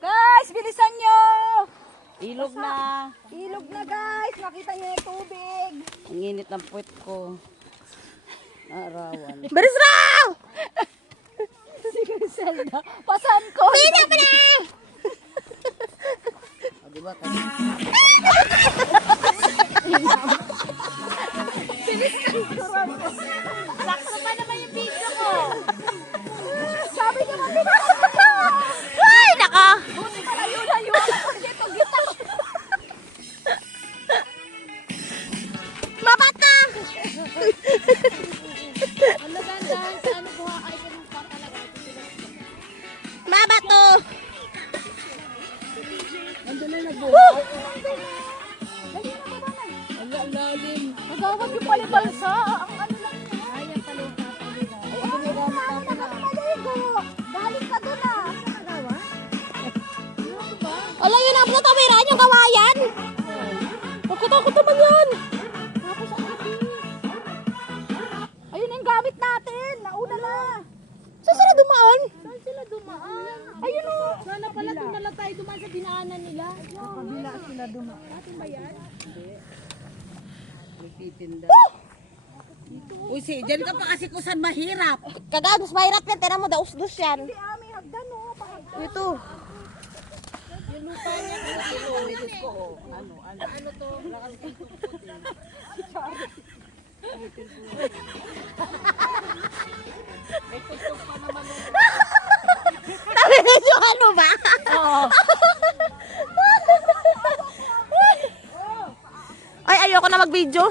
Guys, bilisan nyo! Ilog na. Ilog na guys, makita nyo yung tubig. Ang init ng puwet ko. Arawan. Bilis raw! Si Griselda, pasan ko. Pina pa na! O, diba? Sakto pa naman yung video ko. Sabi niya mati Ay, naka! buti pala yun ako dito gita. Mabat na! Ano gandahan sa ano buha ay ganun pa talaga. Mabat to! Nandun na nagbuha. Ang lalim. Nagawag yung palibalsa. Ang ano lang yun. Ay, ang palupa pa nila. Ay, ano ginagamit natin na. Galing ka doon ah. Nagawa? Ano ba? Ala, yun ang natabiraan yung kawayan. Takot-takot naman yan. Tapos ang ipis. Ayun ang gamit natin. Nauna na. Saan sila dumaan? Saan sila dumaan? Ayun o. Sana pala doon na lang tayo dumaan sa dinaanan nila. Sa kabila sila dumaan. Atin ba yan? Nagtitinda. Uy, dyan ka pa kasi kusan mahirap. Kagaan, mas mahirap yan. Tira mo, daus-dus yan. Hindi ami hagdan o. Ito. Sabi ninyo ano ba? Oo. Ay, ayoko na mag-video.